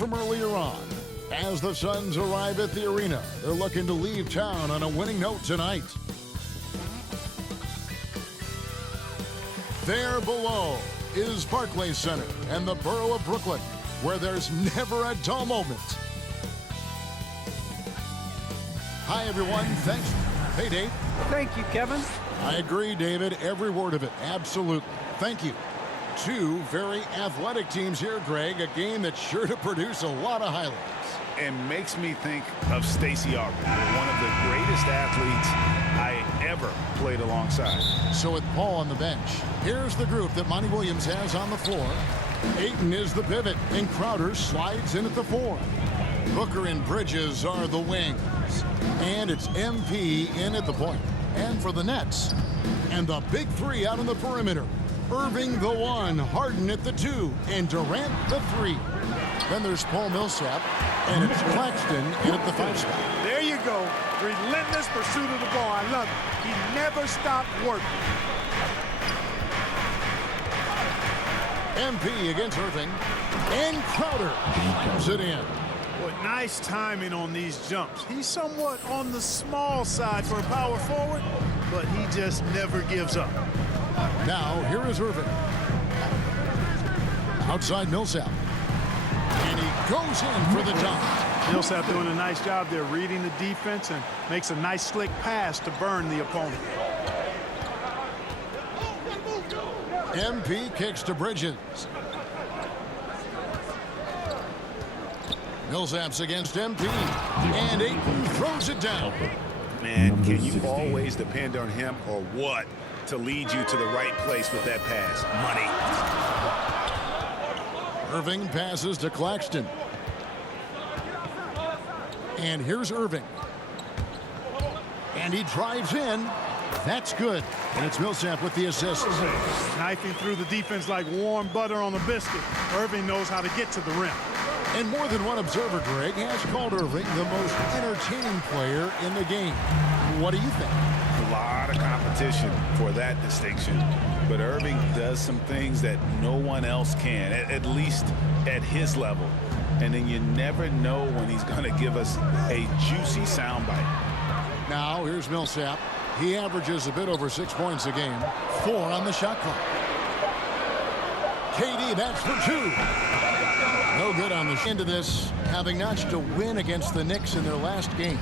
from earlier on. As the Suns arrive at the arena, they're looking to leave town on a winning note tonight. There below is Barclays Center and the borough of Brooklyn, where there's never a dull moment. Hi, everyone. Thanks. Hey, Dave. Thank you, Kevin. I agree, David. Every word of it. Absolutely. Thank you. Two very athletic teams here, Greg. A game that's sure to produce a lot of highlights. And makes me think of Stacey Aubrey, one of the greatest athletes I ever played alongside. So with Paul on the bench, here's the group that Monty Williams has on the floor. Ayton is the pivot, and Crowder slides in at the 4. Booker and Bridges are the wings. And it's MP in at the point. And for the Nets, and the big 3 out on the perimeter. Irving the 1, Harden at the 2, and Durant the 3. Then there's Paul Millsap, and it's Claxton in at the 5 spot. There you go. Relentless pursuit of the ball. I love it. He never stopped working. MP against Irving, and Crowder slams it in. Boy, nice timing on these jumps. He's somewhat on the small side for a power forward, but he just never gives up. Now, here is Irving. Outside Millsap. And he goes in for the dunk. Millsap doing a nice job there, reading the defense, and makes a nice slick pass to burn the opponent. MP kicks to Bridges. Millsap's against MP. And Ayton throws it down. Man, can you always depend on him or what to lead you to the right place with that pass? Money. Irving passes to Claxton. And here's Irving. And he drives in. That's good. And it's Millsap with the assist. Knifing through the defense like warm butter on a biscuit. Irving knows how to get to the rim. And more than one observer, Greg, has called Irving the most entertaining player in the game. What do you think? A lot of competition for that distinction. But Irving does some things that no one else can, at least at his level. And then you never know when he's going to give us a juicy soundbite. Now, here's Millsap. He averages a bit over 6 points a game. 4 on the shot clock. KD, that's for 2. No good on the end of this, having notched a win against the Knicks in their last game.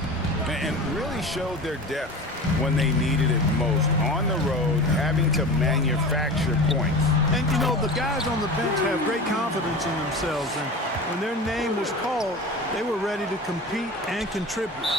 And really showed their depth when they needed it most. On the road, having to manufacture points. And, you know, the guys on the bench have great confidence in themselves. And when their name was called, they were ready to compete and contribute.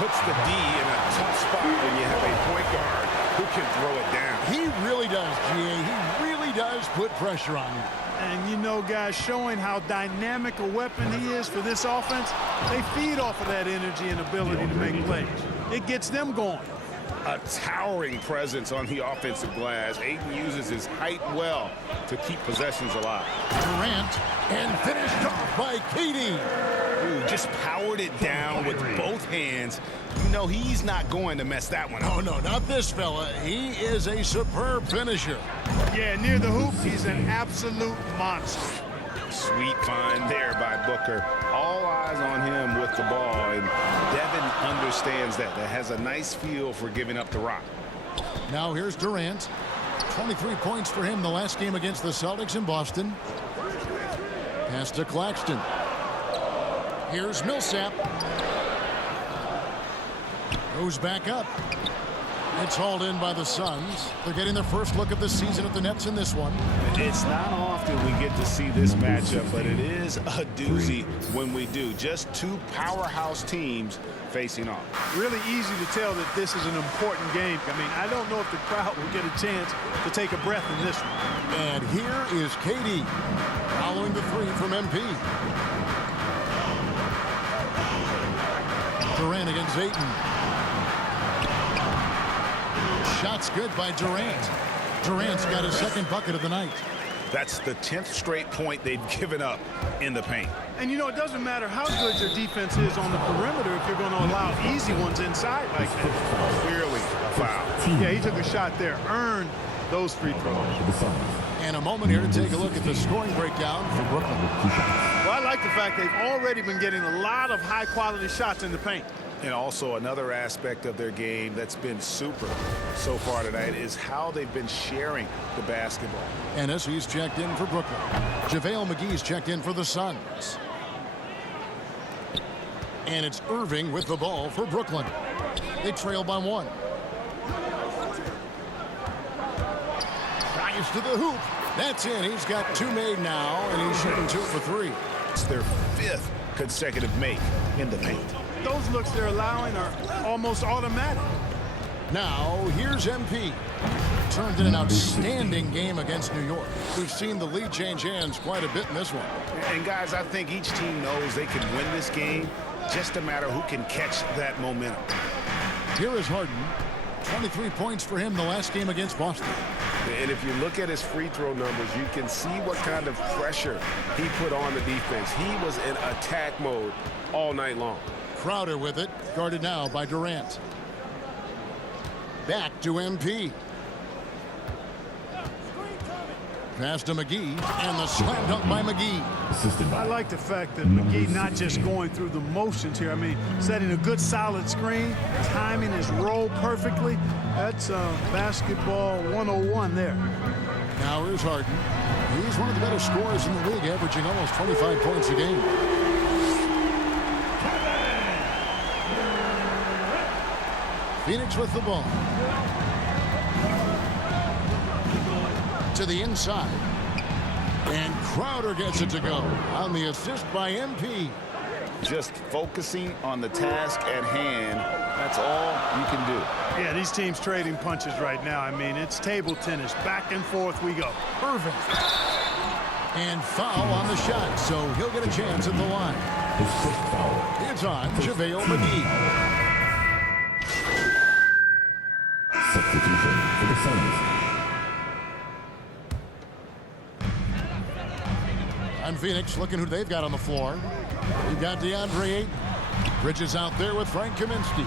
Puts the D in a tough spot when you have a point guard who can throw it down. He really does, GA. He really does put pressure on you. And, you know, guys, showing how dynamic a weapon he is for this offense, they feed off of that energy and ability to make plays. It gets them going. A towering presence on the offensive glass. Ayton uses his height well to keep possessions alive. Durant, and finished off by KD. Ooh, just powered it down with both hands. You know he's not going to mess that one up. Oh, no, not this fella. He is a superb finisher. Yeah, near the hoop, he's an absolute monster. Sweet find there by Booker. All eyes on him with the ball, and Devin understands that. That has a nice feel for giving up the rock. Now here's Durant. 23 points for him the last game against the Celtics in Boston. Pass to Claxton. Here's Millsap. Goes back up. It's hauled in by the Suns. They're getting their first look of the season at the Nets in this one. It's not often we get to see this matchup, but it is a doozy when we do. Just two powerhouse teams facing off. Really easy to tell that this is an important game. I mean, I don't know if the crowd will get a chance to take a breath in this one. And here is KD following the 3 from MP. Durant against Ayton. Shots good by Durant. Durant's got his second bucket of the night. That's the 10th straight point they've given up in the paint. And, you know, it doesn't matter how good your defense is on the perimeter if you're going to allow easy ones inside like that. Clearly a foul. Yeah, he took a shot there. Earned those free throws. And a moment here to take a look at the scoring breakdown for Brooklyn. Well, I like like the fact they've already been getting a lot of high-quality shots in the paint. And also another aspect of their game that's been super so far tonight is how they've been sharing the basketball. Ennis, he's checked in for Brooklyn. JaVale McGee's checked in for the Suns. And it's Irving with the ball for Brooklyn. They trail by 1. Drives to the hoop. That's in. He's got 2 made now, and he's shooting 2 for 3. It's their 5th consecutive make in the paint. Those looks they're allowing are almost automatic. Now, here's MP. Turned in an outstanding game against New York. We've seen the lead change hands quite a bit in this one. And guys, I think each team knows they can win this game. Just a matter who can catch that momentum. Here is Harden. 23 points for him the last game against Boston. And if you look at his free throw numbers, you can see what kind of pressure he put on the defense. He was in attack mode all night long. Crowder with it, guarded now by Durant. Back to MP. Pass to McGee, and the slam dunk by McGee. I like the fact that McGee not just going through the motions here. I mean, setting a good solid screen, timing his roll perfectly. That's basketball 101 there. Now here's Harden. He's one of the better scorers in the league, averaging almost 25 points a game. Phoenix with the ball. To the inside. And Crowder gets it to go on the assist by MP. Just focusing on the task at hand, that's all you can do. Yeah, these teams trading punches right now. I mean, it's table tennis. Back and forth we go. Irving. And foul on the shot, so he'll get a chance at the line. It's on JaVale McGee. Substitution for the Suns. And Phoenix looking who they've got on the floor. You've got DeAndre Ayton. Bridges out there with Frank Kaminsky.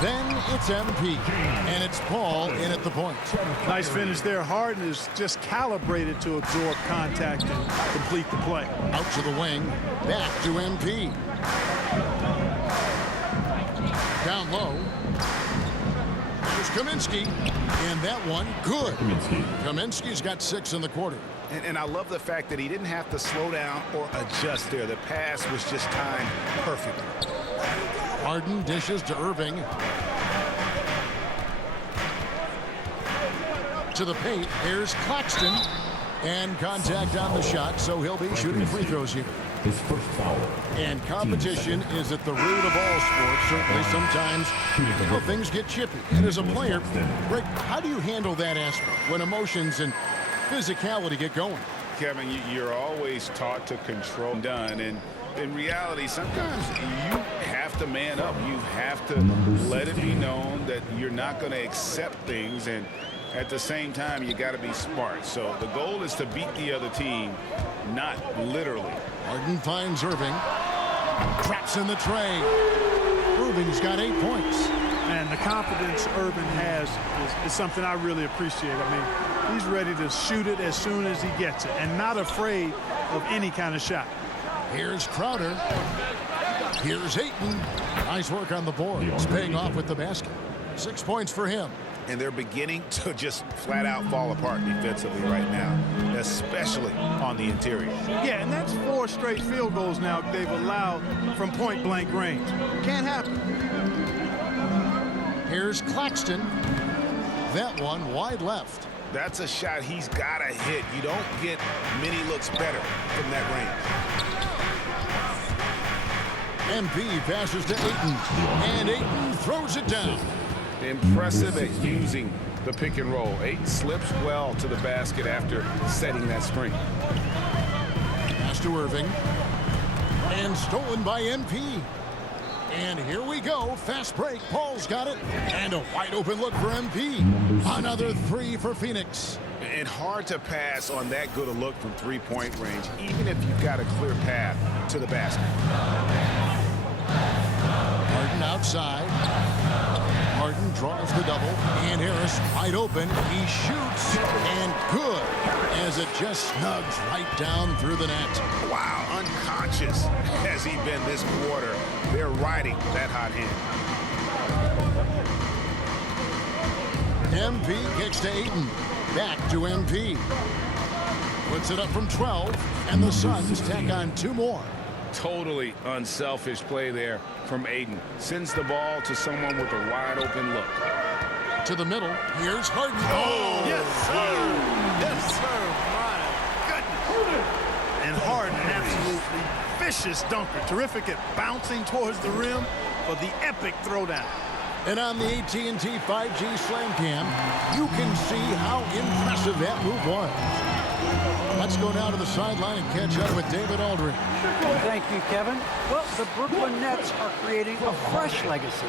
Then it's MP. And it's Paul in at the point. Nice finish there. Harden is just calibrated to absorb contact and complete the play. Out to the wing. Back to MP. Down low. There's Kaminsky. And that one, good. Kaminsky's got 6 in the quarter. And I love the fact that he didn't have to slow down or adjust there. The pass was just timed perfectly. Harden dishes to Irving. To the paint. Here's Claxton. And contact on the shot, so he'll be shooting free throws here. His first foul. And competition is at the root of all sports. Certainly sometimes things get chippy. And as a player, Rick, how do you handle that aspect when emotions and physicality get going? Kevin, you're always taught to control done, and in reality, sometimes you have to man up. You have to let it be known that you're not going to accept things, and at the same time, you got to be smart. So the goal is to beat the other team, not literally. Harden finds Irving. Traps in the tray. Irving's got 8 points. And the confidence Irving has is something I really appreciate. I mean, he's ready to shoot it as soon as he gets it and not afraid of any kind of shot. Here's Crowder. Here's Ayton. Nice work on the board. It's paying off with the basket. 6 points for him. And they're beginning to just flat out fall apart defensively right now, especially on the interior. Yeah, and that's 4 straight field goals now they've allowed from point-blank range. Can't happen. Here's Claxton. That one wide left. That's a shot he's got to hit. You don't get many looks better from that range. MP passes to Ayton. And Ayton throws it down. Impressive at using the pick and roll. Ayton slips well to the basket after setting that screen. Pass to Irving. And stolen by MP. And here we go. Fast break. Paul's got it. And a wide open look for MP. Another 3 for Phoenix. And hard to pass on that good a look from three-point range, even if you've got a clear path to the basket. Harden outside. Harden draws the double, and Harris wide open. He shoots, and good, as it just snugs right down through the net. Wow, unconscious has he been this quarter. They're riding that hot hand. MP kicks to Ayton. Back to MP. Puts it up from 12, and the Suns tack on 2 more. Totally unselfish play there from Ayton. Sends the ball to someone with a wide open look. To the middle. Here's Harden. Oh, yes, sir. Yes, sir. My goodness. And Harden, an absolutely vicious dunker. Terrific at bouncing towards the rim for the epic throwdown. And on the AT&T 5G Slam Cam, you can see how impressive that move was. Let's go down to the sideline and catch up with David Aldridge. Thank you, Kevin. Well, the Brooklyn Nets are creating a fresh legacy.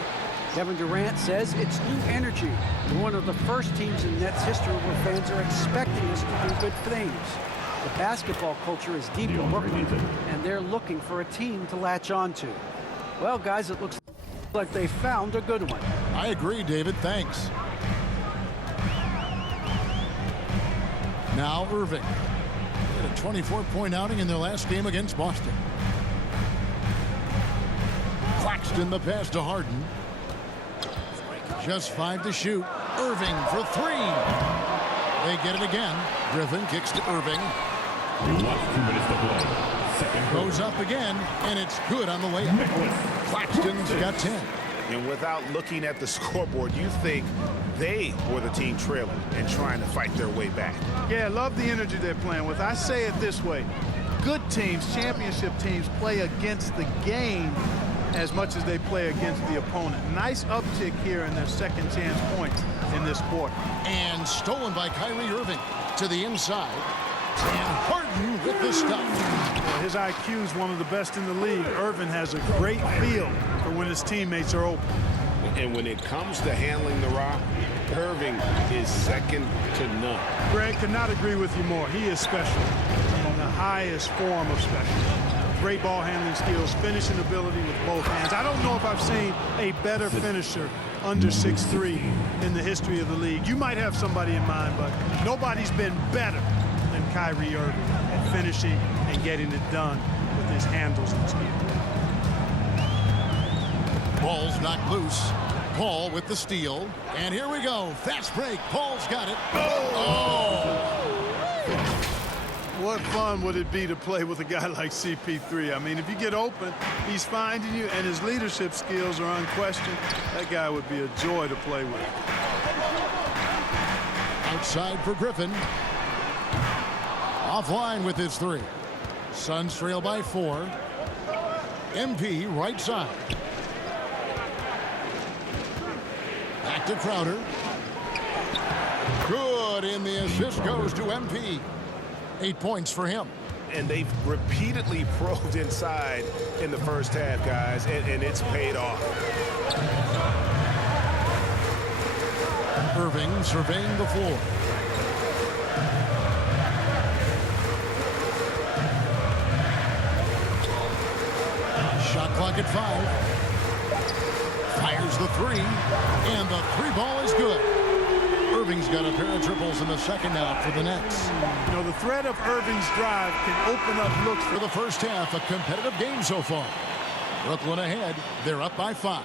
Kevin Durant says it's new energy. We're one of the first teams in Nets history where fans are expecting us to do good things. The basketball culture is deep in Brooklyn, and they're looking for a team to latch on to. Well, guys, it looks like they found a good one. I agree, David. Thanks. Now Irving. Had a 24-point outing in their last game against Boston. Claxton the pass to Harden. Just 5 to shoot. Irving for 3. They get it again. Griffin kicks to Irving. You watch 2 minutes to play. Second Goes up again, and it's good on the way up. Claxton's got 10. And without looking at the scoreboard, you think they were the team trailing and trying to fight their way back. Yeah, I love the energy they're playing with. I say it this way. Good teams, championship teams, play against the game as much as they play against the opponent. Nice uptick here in their second chance points in this quarter. And stolen by Kyrie Irving to the inside. And Harden with the stuff. His IQ is one of the best in the league. Irving has a great feel for when his teammates are open. And when it comes to handling the rock, Irving is second to none. Greg, could not agree with you more. He is special on the highest form of special. Great ball handling skills, finishing ability with both hands. I don't know if I've seen a better finisher under 6'3" in the history of the league. You might have somebody in mind, but nobody's been better than Kyrie Irving at finishing and getting it done with his handles and skill. Ball's knocked loose. Paul with the steal. And here we go. Fast break. Paul's got it. Oh! What fun would it be to play with a guy like CP3? I mean, if you get open, he's finding you, and his leadership skills are unquestioned. That guy would be a joy to play with. Outside for Griffin. Offline with his 3. Suns trail by 4. MP right side. Back to Crowder. Good, and the assist goes to MP. 8 points for him. And they've repeatedly probed inside in the first half, guys, and it's paid off. Irving surveying the floor. Shot clock at 5. Fires the 3, and the 3 ball is good. Irving's got a pair of triples in the second half for the Nets. You know, the threat of Irving's drive can open up looks For the first half, a competitive game so far. Brooklyn ahead. They're up by 5.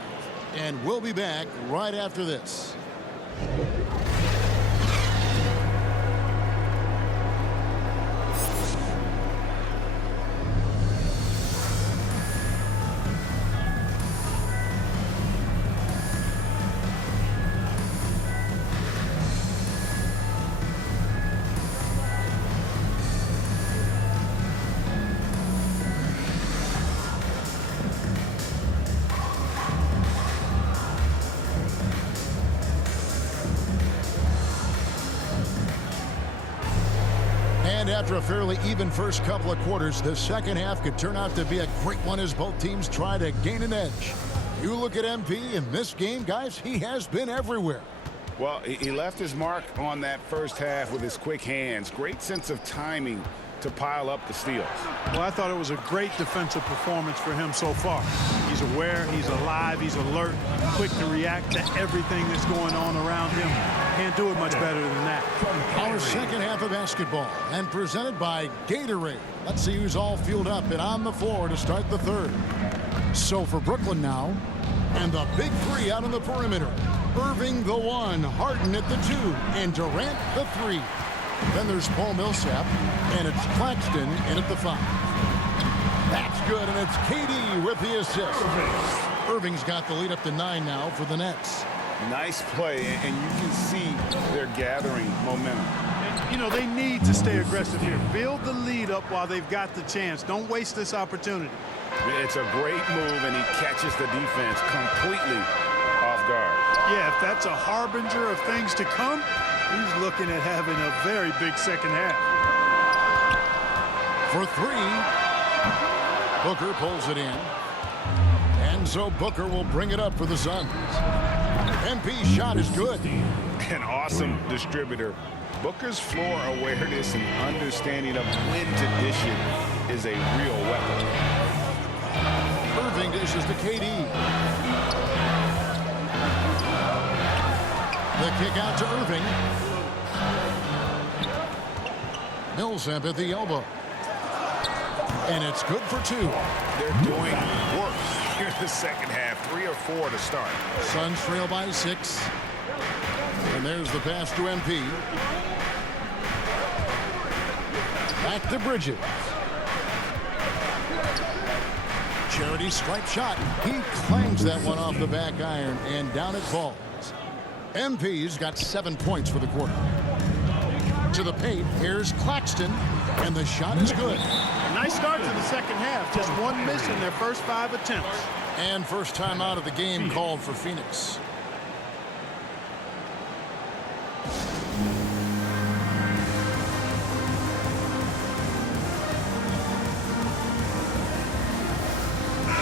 And we'll be back right after this. And after a fairly even first couple of quarters, the second half could turn out to be a great one as both teams try to gain an edge. You look at MP in this game, guys, he has been everywhere. Well, he left his mark on that first half with his quick hands. Great sense of timing to pile up the steals. Well, I thought it was a great defensive performance for him so far. He's aware, he's alive, he's alert, quick to react to everything that's going on around him. Can't do it much better than that. Our second half of basketball and presented by Gatorade. Let's see who's all fueled up and on the floor to start the third. So for Brooklyn now, and the big three out on the perimeter. Irving the 1, Harden at the 2, and Durant the 3. Then there's Paul Millsap, and it's Claxton in at the 5. That's good, and it's KD with the assist. Irving's got the lead up to 9 now for the Nets. Nice play, and you can see they're gathering momentum. You know, they need to stay aggressive here. Build the lead up while they've got the chance. Don't waste this opportunity. It's a great move, and he catches the defense completely off guard. Yeah, if that's a harbinger of things to come, he's looking at having a very big second half. For 3, Booker pulls it in. And so Booker will bring it up for the Suns. MP's shot is good. An awesome distributor. Booker's floor awareness and understanding of when to dish it is a real weapon. Irving dishes to KD. The kick out to Irving. Millsap at the elbow. And it's good for 2. They're doing work here in the second half. 3 or 4 to start. Suns trail by 6. And there's the pass to MP. Back to Bridges. Charity stripe shot. He clangs that one off the back iron, and down it falls. MP's got 7 points for the quarter. To the paint, here's Claxton, and the shot is good. Nice start to the second half. Just 1 miss in their first 5 attempts. And first time out of the game called for Phoenix.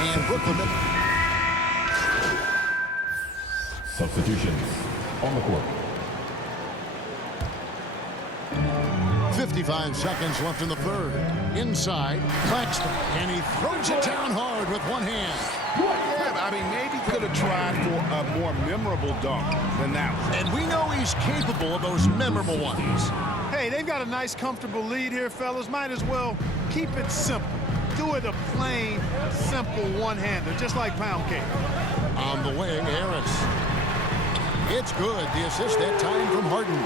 And Brooklyn. Substitutions on the court. 55 seconds left in the third. Inside, Claxton, and he throws it down hard with one hand. Yeah, I mean, maybe could have tried for a more memorable dunk than that one. And we know he's capable of those memorable ones. Hey, they've got a nice, comfortable lead here, fellas. Might as well keep it simple. Do it a plain, simple one-hander, just like pound cake. On the wing, Harris. It's good. The assist that time from Harden.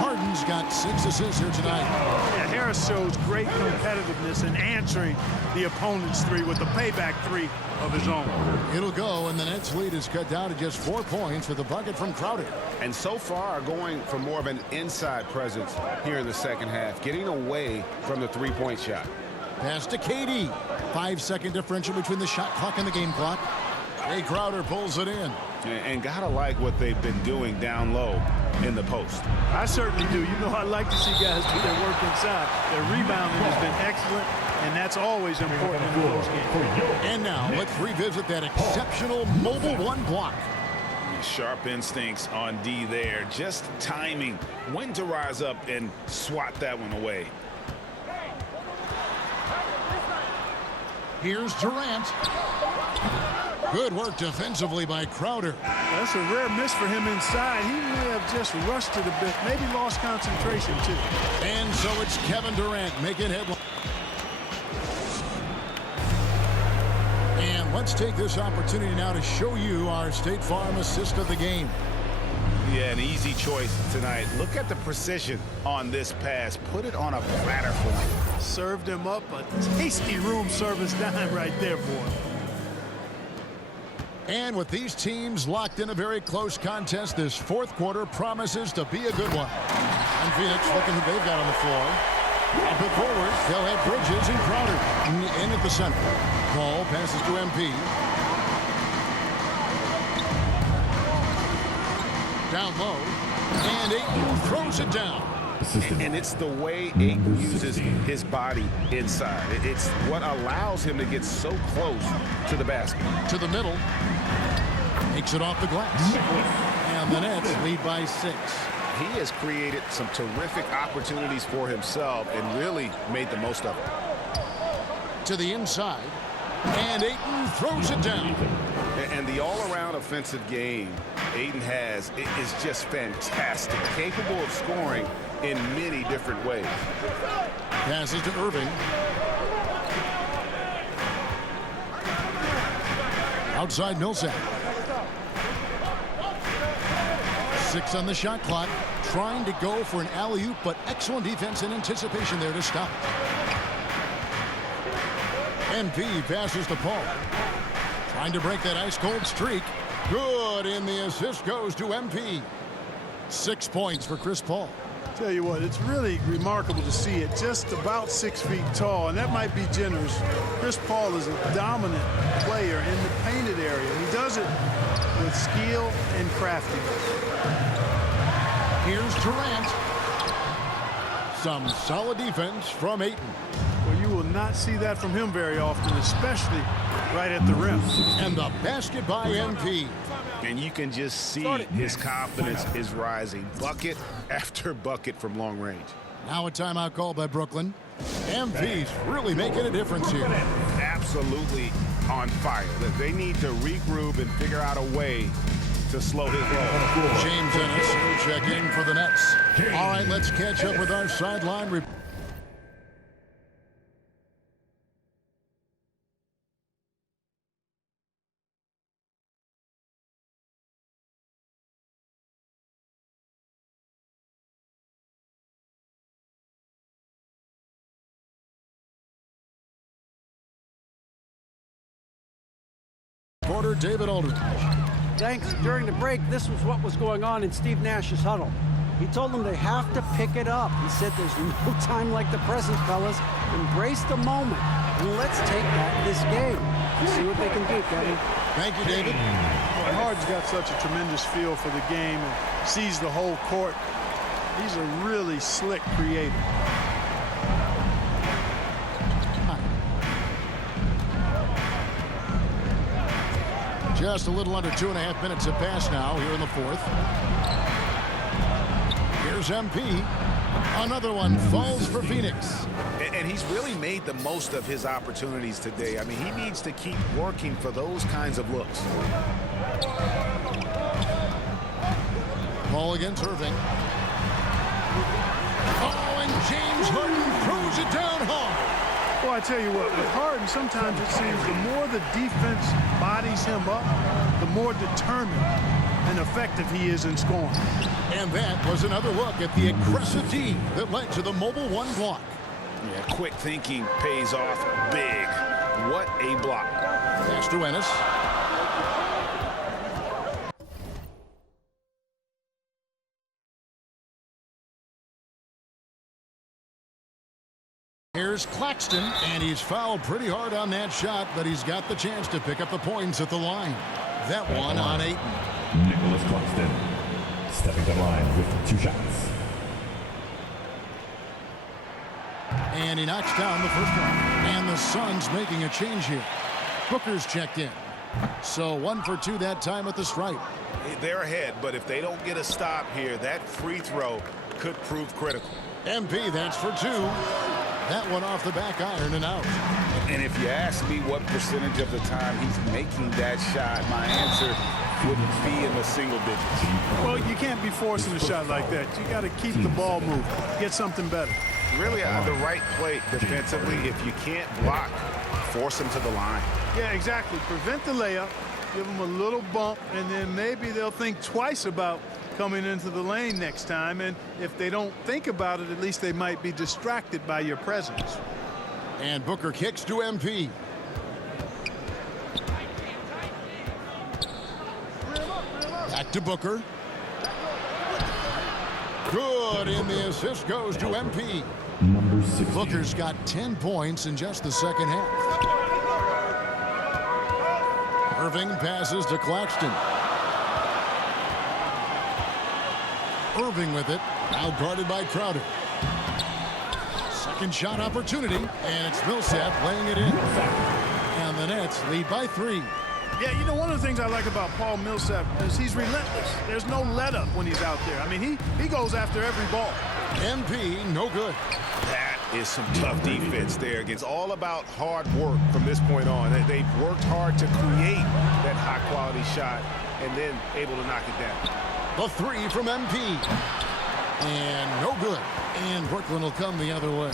Harden's got 6 assists here tonight. Yeah, Harris shows great competitiveness in answering the opponent's 3 with the payback 3 of his own. It'll go, and the Nets' lead is cut down to just 4 points with a bucket from Crowder. And so far, going for more of an inside presence here in the second half, getting away from the three-point shot. Pass to KD. 5-second differential between the shot clock and the game clock. Jay Crowder pulls it in. And gotta like what they've been doing down low in the post. I certainly do. You know, I like to see guys do their work inside. Their rebounding has been excellent, and that's always important in those games. And now let's revisit that exceptional mobile 1 block. Sharp instincts on D there. Just timing when to rise up and swat that one away. Here's Durant. Good work defensively by Crowder. That's a rare miss for him inside. He may have just rushed it a bit, maybe lost concentration too. And so it's Kevin Durant making headlines. And let's take this opportunity now to show you our State Farm assist of the game. Yeah, an easy choice tonight. Look at the precision on this pass. Put it on a platter for me. Served him up a tasty room service dime right there, boy. And with these teams locked in a very close contest, this 4th quarter promises to be a good one. And Phoenix looking who they've got on the floor. Up it forward, they'll have Bridges and Crowder in at the center. Ball passes to MP. Down low, and Ayton throws it down. And it's the way Ayton uses his body inside. It's what allows him to get so close to the basket. To the middle. Takes it off the glass. And the Nets lead by 6. he has created some terrific opportunities for himself and really made the most of it. To the inside, and Ayton throws it down. And the all-around offensive game Ayton has is just fantastic, capable of scoring in many different ways. Passes to Irving. Outside Millsap. 6 on the shot clock. Trying to go for an alley-oop, but excellent defense and anticipation there to stop it. MP passes to Paul. Trying to break that ice-cold streak. Good, and the assist goes to MP. 6 points for Chris Paul. Tell you what, it's really remarkable to see it, just about 6 feet tall, and that might be generous. Chris Paul is a dominant player in the painted area. He does it with skill and craftiness. Here's Durant. Some solid defense from Ayton. Well, you will not see that from him very often, especially right at the rim. And the basket by MP. And you can just see his confidence is rising. Bucket after bucket from long range. Now a timeout call by Brooklyn. MP's really making a difference here. Absolutely on fire. They need to regroup and figure out a way to slow his roll. James Ennis will check in for the Nets. All right, let's catch up with our sideline report. Reporter David Aldridge. Thanks. During the break, this was what was going on in Steve Nash's huddle. He told them they have to pick it up. He said there's no time like the present, fellas. Embrace the moment, and let's take back this game. We'll see what they can do, Kevin. Thank you, David. Well, Harden's got such a tremendous feel for the game and sees the whole court. He's a really slick creator. Just a little under 2.5 minutes have passed now here in the fourth. Here's MP. Another one falls for Phoenix. And he's really made the most of his opportunities today. I mean, he needs to keep working for those kinds of looks. Ball against Irving. Oh, and James Harden throws it down hard. Well, I tell you what, with Harden, sometimes it seems the more the defense bodies him up, the more determined and effective he is in scoring. And that was another look at the aggressive team that led to the mobile one block. Yeah, quick thinking pays off big. What a block. Pass to Ennis. Here's Claxton, and he's fouled pretty hard on that shot, but he's got the chance to pick up the points at the line. That one on Ayton. Nicholas Claxton stepping to the line with 2 shots. And he knocks down the first one. And the Suns making a change here. Booker's checked in. So 1 for 2 that time at the stripe. They're ahead, but if they don't get a stop here, that free throw could prove critical. MP, that's for 2. That one off the back iron and out. And if you ask me what percentage of the time he's making that shot, my answer wouldn't be in the single digits. Well, you can't be forcing a shot like that. You got to keep the ball moving. Get something better. Really, the right play defensively. If you can't block, force him to the line. Yeah, exactly. Prevent the layup, give them a little bump, and then maybe they'll think twice about coming into the lane next time. And if they don't think about it, at least they might be distracted by your presence. And Booker kicks to MP. Back to Booker. Good, and the assist goes to MP. Number 6. Booker's got 10 points in just the second half. Irving passes to Claxton. Irving with it, now guarded by Crowder. Second shot opportunity, and it's Millsap laying it in. And the Nets lead by 3. Yeah, you know, one of the things I like about Paul Millsap is he's relentless. There's no let-up when he's out there. I mean, he goes after every ball. MP, no good. That is some tough defense there. It's all about hard work from this point on. They've worked hard to create that high-quality shot and then able to knock it down. The three from MP. And no good. And Brooklyn will come the other way.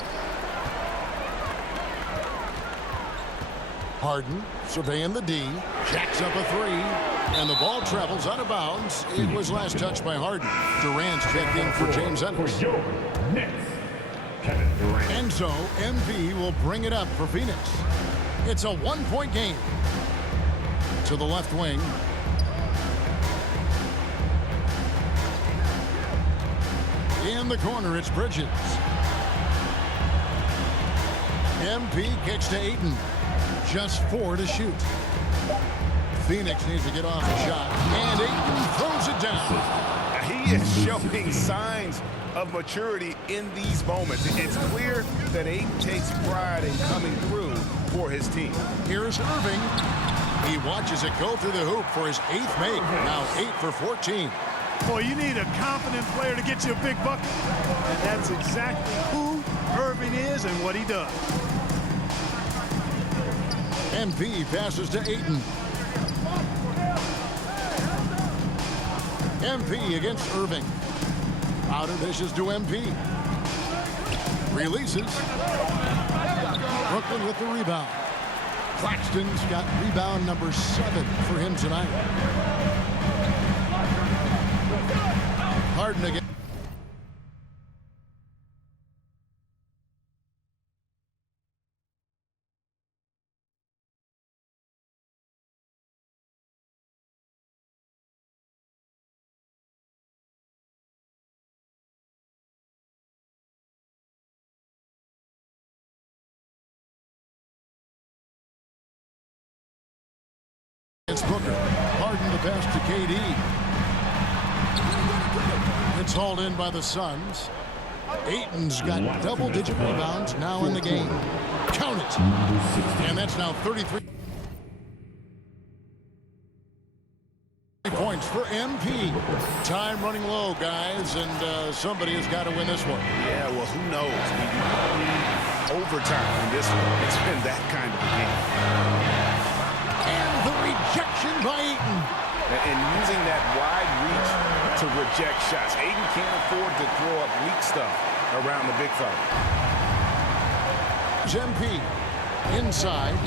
Harden surveying the D. Jacks up a three. And the ball travels out of bounds. It was last touched by Harden. Durant's checked in for James Ennis. For your Nets, Kevin Durant. And so MP will bring it up for Phoenix. It's a one-point game. To the left wing. In the corner, it's Bridges. MP kicks to Ayton. Just 4 to shoot. Phoenix needs to get off the shot. And Ayton throws it down. He is showing signs of maturity in these moments. It's clear that Ayton takes pride in coming through for his team. Here's Irving. He watches it go through the hoop for his 8th make. Now 8 for 14. Boy, you need a confident player to get you a big bucket. And that's exactly who Irving is and what he does. MP passes to Ayton. MP against Irving. Out of dishes to MP. Releases. Brooklyn with the rebound. Claxton's got rebound number 7 for him tonight. Harden again. It's Booker. Harden the pass to KD. It's hauled in by the Suns. Ayton's got double-digit rebounds now in the game. Count it. And that's now 33 points for MP. Time running low, guys, and somebody has got to win this one. Yeah, well, who knows? Overtime in this one. It's been that kind of a game. And the rejection by Ayton. And using that wide reach to reject shots. Ayton can't afford to throw up weak stuff around the big fella. MP inside.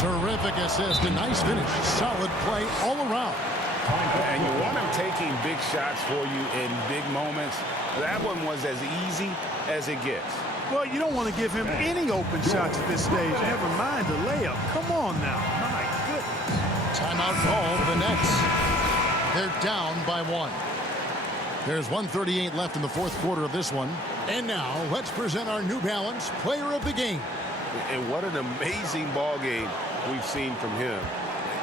Terrific assist. A nice finish. Solid play all around. And you want him taking big shots for you in big moments. That one was as easy as it gets. Well, you don't want to give him any open shots at this stage. Never mind the layup. Come on now. My goodness. Timeout call for the Nets. They're down by 1. There's 1:38 left in the fourth quarter of this one. And now let's present our New Balance Player of the Game. And what an amazing ball game we've seen from him.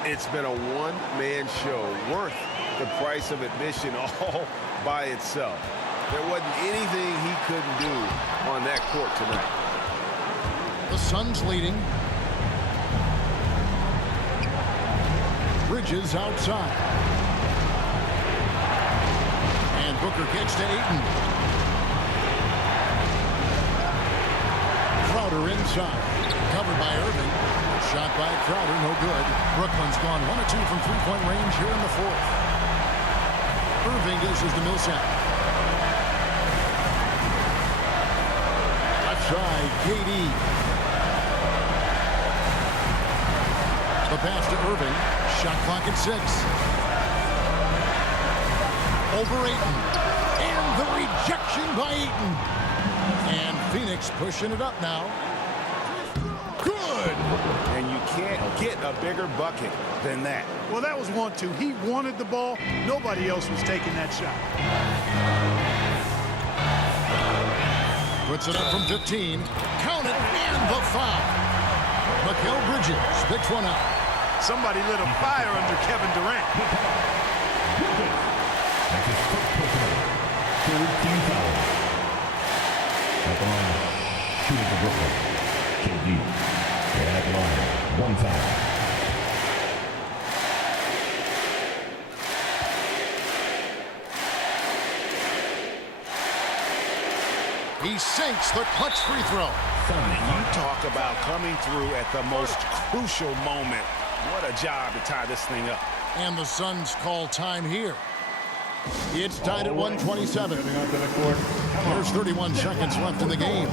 It's been a one-man show worth the price of admission all by itself. There wasn't anything he couldn't do on that court tonight. The Suns leading. Bridges outside. And Booker kicks to Ayton. Crowder inside. Covered by Irving. Shot by Crowder, no good. Brooklyn's gone 1 of 2 from three-point range here in the fourth. Irving dishes to Millsap. Left side, KD. The pass to Irving. Shot clock at 6. Over Ayton. And the rejection by Ayton. And Phoenix pushing it up now. Good. And you can't get a bigger bucket than that. Well, that was 1-2. He wanted the ball. Nobody else was taking that shot. Puts it up from 15. Count it, and the foul. Mikal Bridges picks one up. Somebody lit a fire under Kevin Durant. That's his first personal. Third team foul. Back on shooting for Brooklyn. KD. At line. 1 time. sinks the clutch free throw. And you talk about coming through at the most crucial moment. What a job to tie this thing up. And the Suns call time here. It's tied at 127. There's 31 seconds left in the game.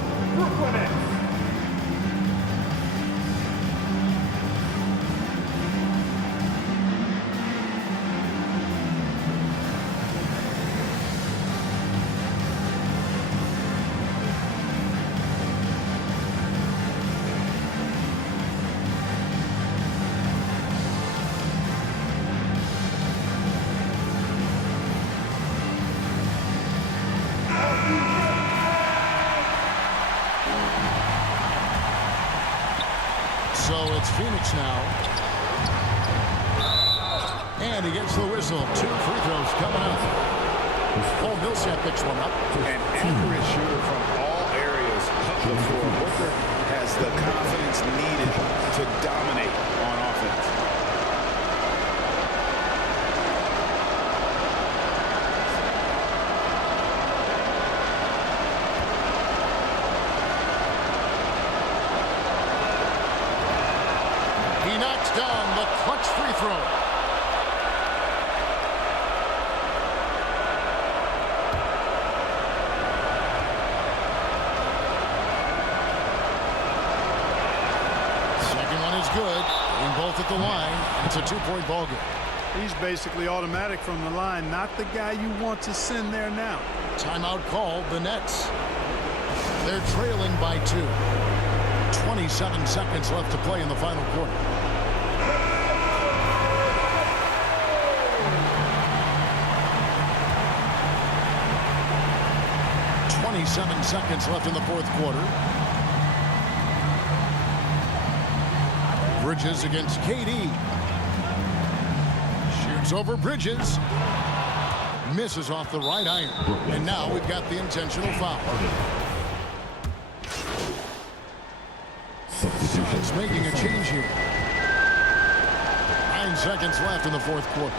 So it's Phoenix now. And he gets the whistle. 2 free throws coming up. Paul Millsap picks one up. An accurate shooter from all areas of the floor. Booker has the confidence needed to dominate on offense. He knocks down the clutch free throw. Second one is good. In both at the line. It's a 2-point ball game. He's basically automatic from the line, not the guy you want to send there now. Timeout called the Nets. They're trailing by 2. 27 seconds left to play in the final quarter. Seven seconds left in the fourth quarter. Bridges against KD. Shoots over Bridges. Misses off the right iron. And now we've got the intentional foul. Suns making a change here. 9 seconds left in the fourth quarter.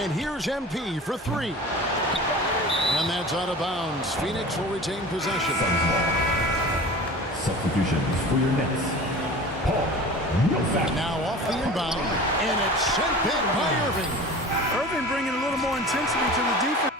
And here's MP for 3. And that's out of bounds. Phoenix will retain possession. Substitutions for your Nets. Paul Millsap. Now off the inbound, and it's sent in by Irving. Irving bringing a little more intensity to the defense.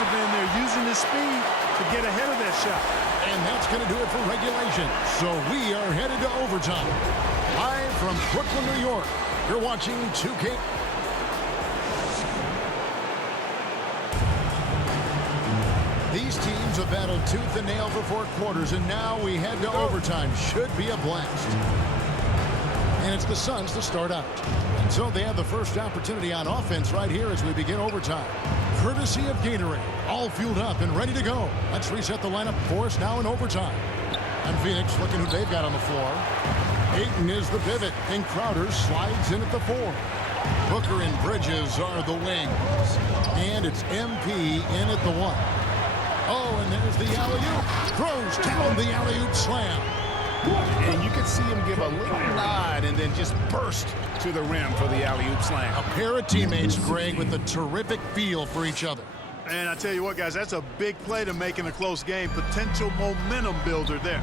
defensive end there using his speed to get ahead of that shot. And that's going to do it for regulation. So we are headed to overtime. Live from Brooklyn, New York, you're watching 2K. These teams have battled tooth and nail for 4 quarters, and now we head to overtime. Should be a blast. And it's the Suns to start out. And so they have the first opportunity on offense right here as we begin overtime. Courtesy of Gatorade, all fueled up and ready to go. Let's reset the lineup for us now in overtime. And Phoenix looking who they've got on the floor. Ayton is the pivot, and Crowder slides in at the 4. Booker and Bridges are the wings. And it's MP in at the 1. Oh, and there's the alley-oop. Throws down the alley-oop slam. And you can see him give a little nod and then just burst to the rim for the alley-oop slam. A pair of teammates, Greg, with a terrific feel for each other. And I tell you what, guys, that's a big play to make in a close game. Potential momentum builder there.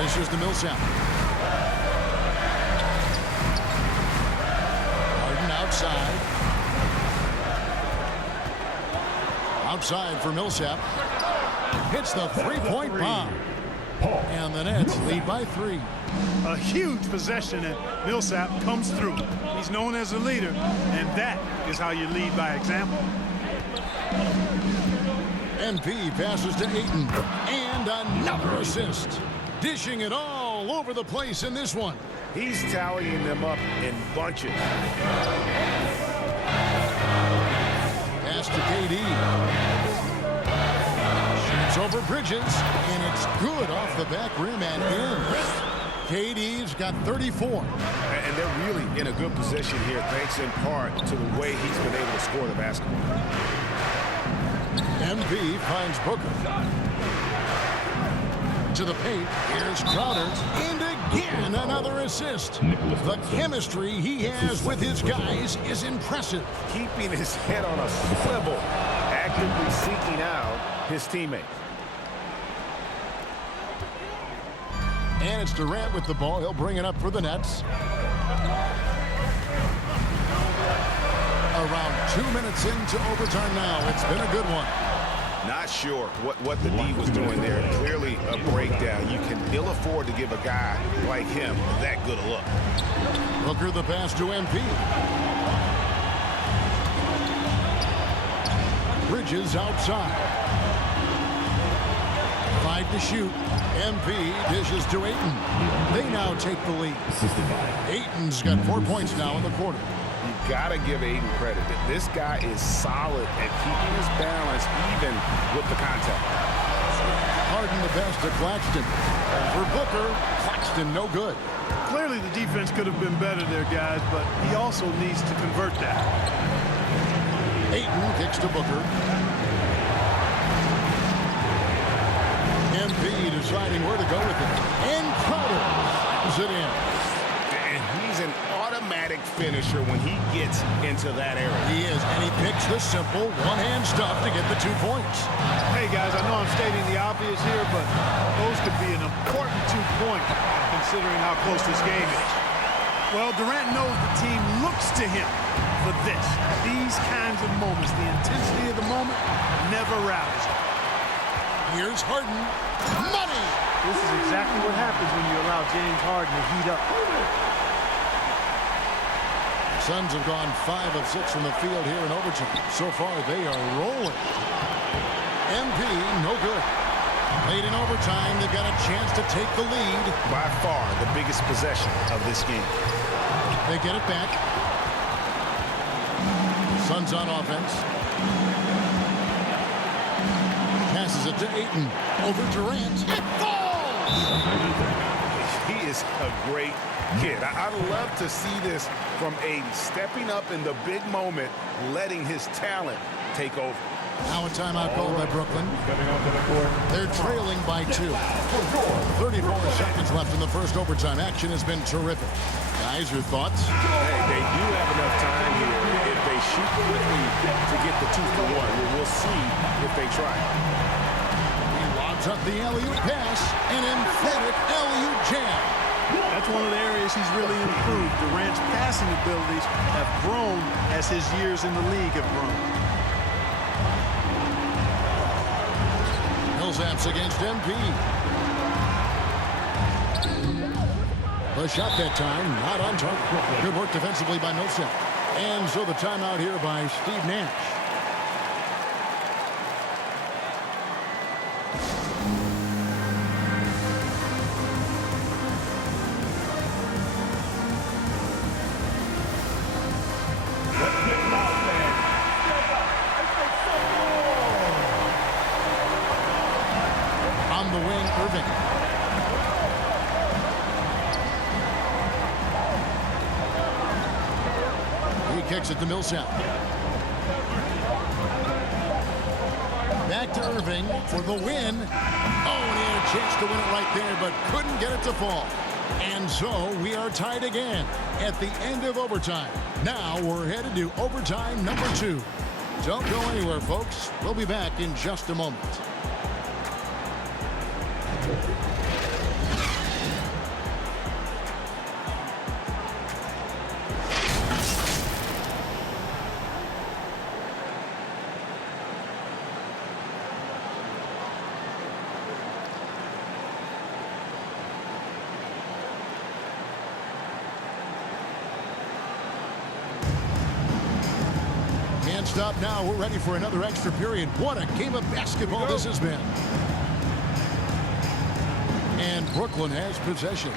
This is the Millsap. Harden outside. Outside for Millsap. Hits the three-point bomb. And the Nets lead by 3. A huge possession, and Millsap comes through. He's known as a leader, and that is how you lead by example. MP passes to Ayton. And another assist. Dishing it all over the place in this one. He's tallying them up in bunches. Pass to KD. Shoots over Bridges, and it's good off the back rim and in. KD's got 34. And they're really in a good position here, thanks in part to the way he's been able to score the basketball. MP finds Booker. To the paint, here's Crowder, and again another assist. The chemistry he has with his guys is impressive. Keeping his head on a swivel, actively seeking out his teammates. And it's Durant with the ball. He'll bring it up for the Nets. Around 2 minutes into overtime now. It's been a good one. Not sure what the D was doing there. Clearly a breakdown. You can ill afford to give a guy like him that good a look. Booker the pass to MP. Bridges outside. 5 to shoot. MP dishes to Ayton. They now take the lead. Ayton's got 4 points now in the quarter. You gotta give Ayton credit. This guy is solid at keeping his balance even with the contact. Harden the pass to Claxton. For Booker, Claxton no good. Clearly the defense could have been better there, guys, but he also needs to convert that. Ayton kicks to Booker. MP deciding where to go with it. And Crowder slams it in. And he's an automatic finisher when he gets into that area. He is, and he picks the simple one-hand stuff to get the 2 points. Hey, guys, I know I'm stating the obvious here, but those could be an important 2 points considering how close this game is. Well, Durant knows the team looks to him for this. These kinds of moments, the intensity of the moment, never rallies. Here's Harden. Money! This is exactly what happens when you allow James Harden to heat up. Suns have gone 5 of 6 from the field here in overtime. So far, they are rolling. MP, no good. Late in overtime, they've got a chance to take the lead. By far the biggest possession of this game. They get it back. Suns on offense. Passes it to Ayton. Over Durant. It falls! He is a great kid. I'd love to see this from Ayton, stepping up in the big moment, letting his talent take over. Now a timeout called by Brooklyn. They're trailing by 2. 34 seconds left in the first overtime. Action has been terrific. Guys, your thoughts? Hey, they do have enough time here. If they shoot quickly to get the 2 for 1, we'll see if they try. He lobs up the alley-oop pass. An emphatic alley-oop jam. That's one of the areas he's really improved. Durant's passing abilities have grown as his years in the league have grown. Millsaps against MP. The shot that time, not on target. Good work defensively by Millsap. And so the timeout here by Steve Nash. On the wing, Irving. He kicks it to Millsap. Back to Irving for the win. Oh, and he had a chance to win it right there, but couldn't get it to fall. And so we are tied again at the end of overtime. Now we're headed to overtime number 2. Don't go anywhere, folks. We'll be back in just a moment. Can't stop now. We're ready for another extra period. What a game of basketball this has been. And Brooklyn has possession.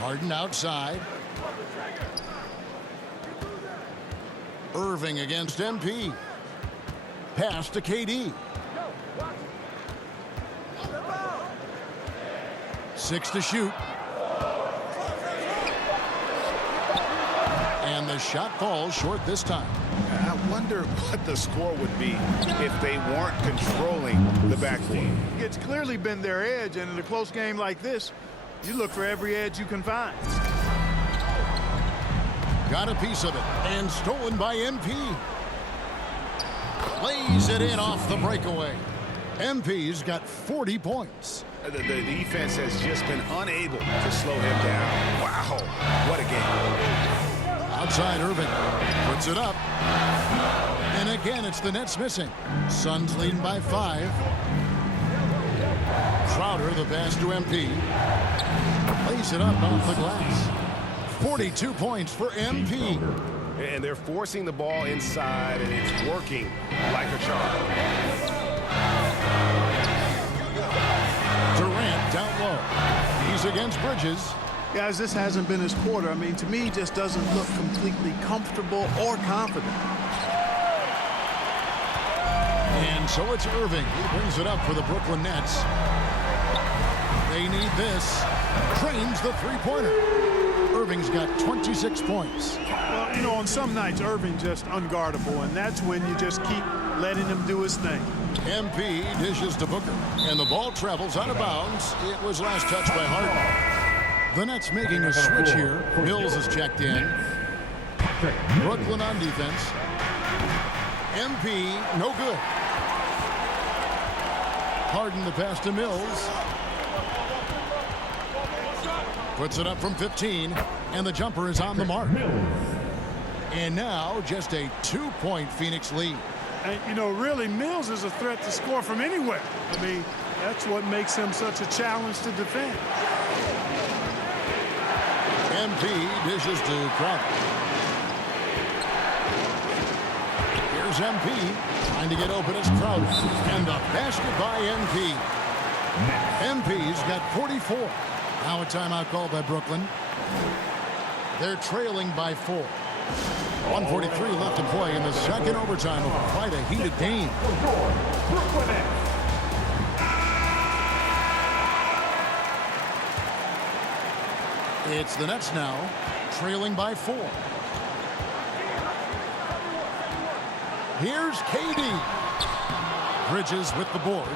Harden outside. Irving against MP. Pass to KD. 6 to shoot. And the shot falls short this time. I wonder what the score would be if they weren't controlling the backcourt. It's clearly been their edge, and in a close game like this, you look for every edge you can find. Got a piece of it, and stolen by MP. Lays it in off the breakaway. MP's got 40 points. The defense has just been unable to slow him down. Wow, what a game. Outside Irving. Puts it up. And again, it's the Nets missing. Suns leading by 5. Crowder, the pass to MP. Lays it up off the glass. 42 points for MP. And they're forcing the ball inside, and it's working like a charm. Durant down low. He's against Bridges. Guys, this hasn't been his quarter. I mean, to me, he just doesn't look completely comfortable or confident. And so it's Irving. He brings it up for the Brooklyn Nets. They need this. Drains the three-pointer. Irving's got 26 points. Well, you know, on some nights, Irving just unguardable, and that's when you just keep letting him do his thing. MP dishes to Booker, and the ball travels out of bounds. It was last touched by Harden. The Nets making a switch here. Mills is checked in. Brooklyn on defense. MP, no good. Harden the pass to Mills. Puts it up from 15, and the jumper is on the mark. And now just a 2-point Phoenix lead. And, you know, really, Mills is a threat to score from anywhere. I mean, that's what makes him such a challenge to defend. MP dishes to Crowder. Here's MP trying to get open as Crowder. And the basket by MP. MP's got 44. Now a timeout called by Brooklyn. They're trailing by 4. 1:43 left to play in the second overtime of quite a heated game. It's the Nets now, trailing by 4. Here's KD. Bridges with the board.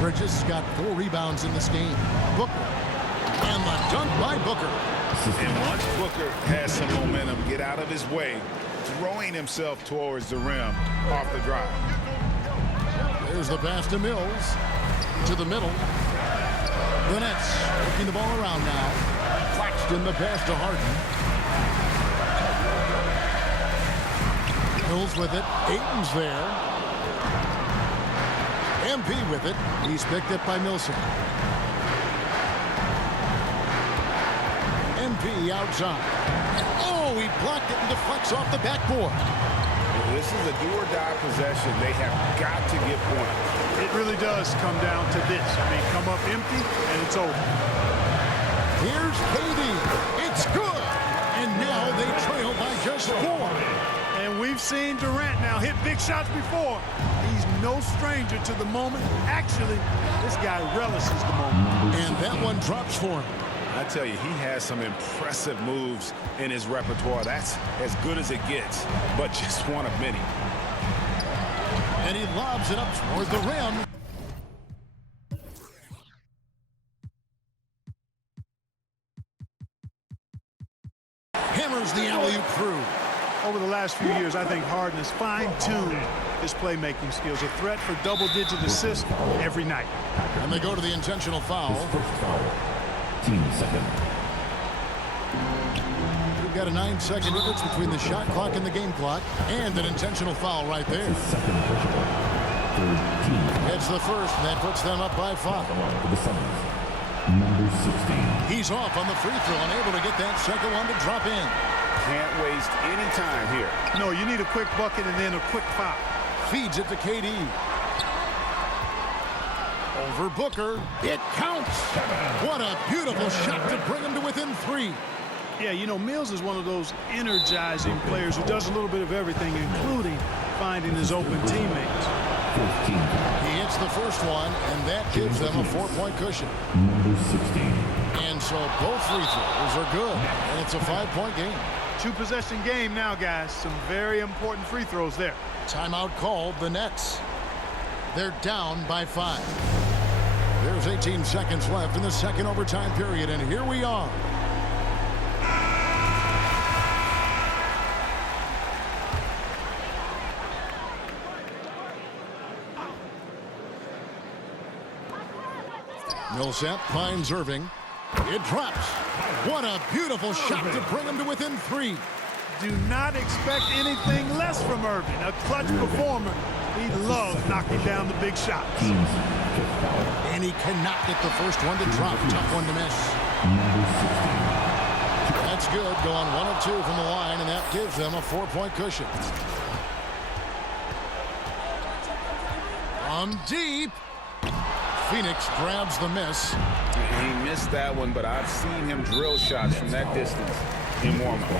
Bridges has got 4 rebounds in this game. Booker. And the dunk by Booker. And once Booker has some momentum, get out of his way, throwing himself towards the rim off the drive. There's the pass to Mills. To the middle. The Nets working the ball around now. Claxton the pass to Harden. Mills with it. Ayton's there. MP with it. He's picked up by Millsap. MP outside. Oh, he blocked it and deflects off the backboard. This is a do-or-die possession. They have got to get points. It really does come down to this. I mean, come up empty, and it's over. Here's KD. It's good. And now they trail by just 4. And we've seen Durant now hit big shots before. He's no stranger to the moment. Actually, this guy relishes the moment. And that one drops for him. I tell you, he has some impressive moves in his repertoire. That's as good as it gets, but just one of many. And he lobs it up toward the rim. Hammers the alley-oop through. Over the last few years, I think Harden has fine-tuned his playmaking skills. A threat for double-digit assists every night. And they go to the intentional foul. First foul. Team second. We've got a 9-second difference between the shot clock and the game clock. And an intentional foul right there. Second personal. Third team. It's the first, and that puts them up by 5. For the Suns. Number 16. He's off on the free throw, unable to get that second one to drop in. Can't waste any time here. No, you need a quick bucket and then a quick foul. Feeds it to KD. Over Booker. It counts. What a beautiful shot to bring him to within 3. Yeah, you know, Mills is one of those energizing players who does a little bit of everything, including finding his open teammates. 15. He hits the first one, and that gives them a 4-point cushion. Number 16. And so both free throws are good, and it's a 5-point game. 2-possession game now, guys. Some very important free throws there. Timeout called, the Nets. They're down by 5. There's 18 seconds left in the second overtime period, and here we are. Millsap finds Irving. It drops. What a beautiful shot to bring him to within 3. Do not expect anything less from Irving. A clutch performer. He loves knocking down the big shots. Team's fifth foul. And he cannot get the first one to drop. Tough one to miss. Number 16. That's good. Going 1 of 2 from the line, and that gives them a 4-point cushion. From deep. Phoenix grabs the miss. He missed that one, but I've seen him drill shots from that distance in warm-up.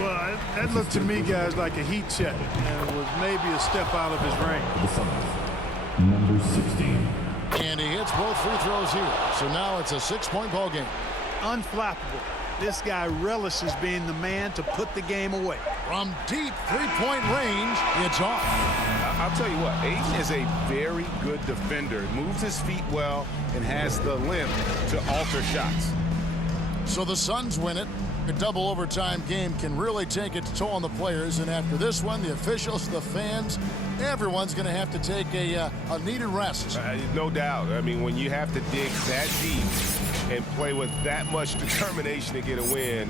Well, that looked to me, guys, like a heat check, and it was maybe a step out of his range. The Suns. Number 16. And he hits both free throws here. So now it's a 6-point ball game. Unflappable. This guy relishes being the man to put the game away. From deep 3-point range, it's off. I'll tell you what, Ayton is a very good defender. Moves his feet well and has the length to alter shots. So the Suns win it. A double overtime game can really take its toll on the players. And after this one, the officials, the fans, everyone's going to have to take a needed rest. No doubt. I mean, when you have to dig that deep and play with that much determination to get a win,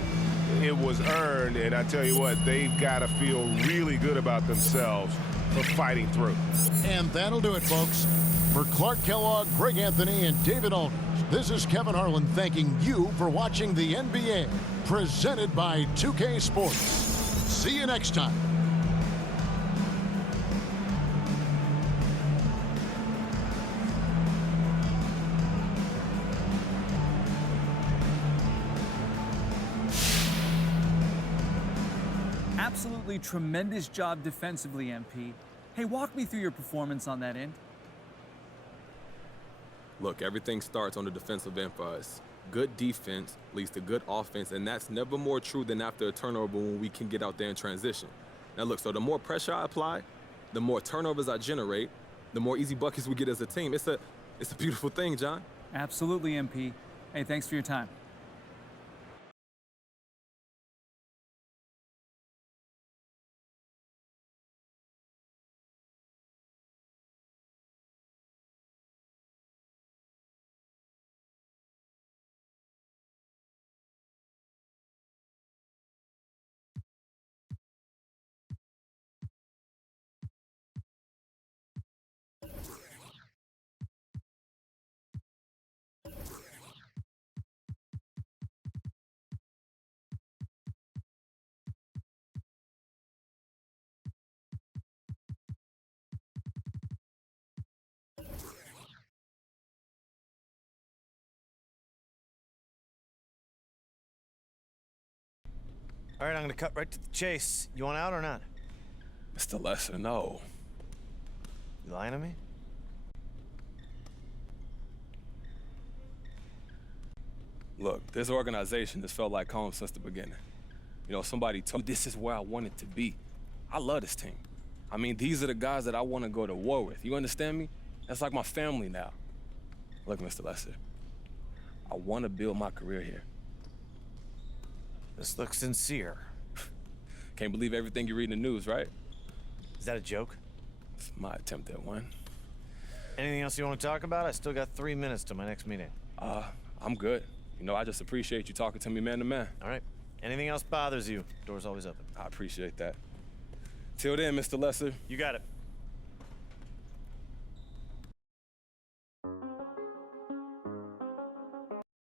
it was earned. And I tell you what, they've got to feel really good about themselves for fighting through. And that'll do it, folks. For Clark Kellogg, Greg Anthony, and David Aldridge, this is Kevin Harlan thanking you for watching the NBA, presented by 2K Sports. See you next time. Absolutely tremendous job defensively, MP. Hey, walk me through your performance on that end. Look, everything starts on the defensive end for us. Good defense leads to good offense, and that's never more true than after a turnover when we can get out there and transition. Now look, so the more pressure I apply, the more turnovers I generate, the more easy buckets we get as a team. It's a beautiful thing, John. Absolutely, MP. Hey, thanks for your time. All right, I'm gonna cut right to the chase. You want out or not? Mr. Lesser, no. You lying to me? Look, this organization has felt like home since the beginning. You know, somebody told me this is where I wanted to be. I love this team. I mean, these are the guys that I want to go to war with. You understand me? That's like my family now. Look, Mr. Lesser, I want to build my career here. This looks sincere. Can't believe everything you read in the news, right? Is that a joke? It's my attempt at one. Anything else you want to talk about? I still got 3 minutes to my next meeting. I'm good. You know, I just appreciate you talking to me man to man. All right. Anything else bothers you? Door's always open. I appreciate that. Till then, Mr. Lesser. You got it.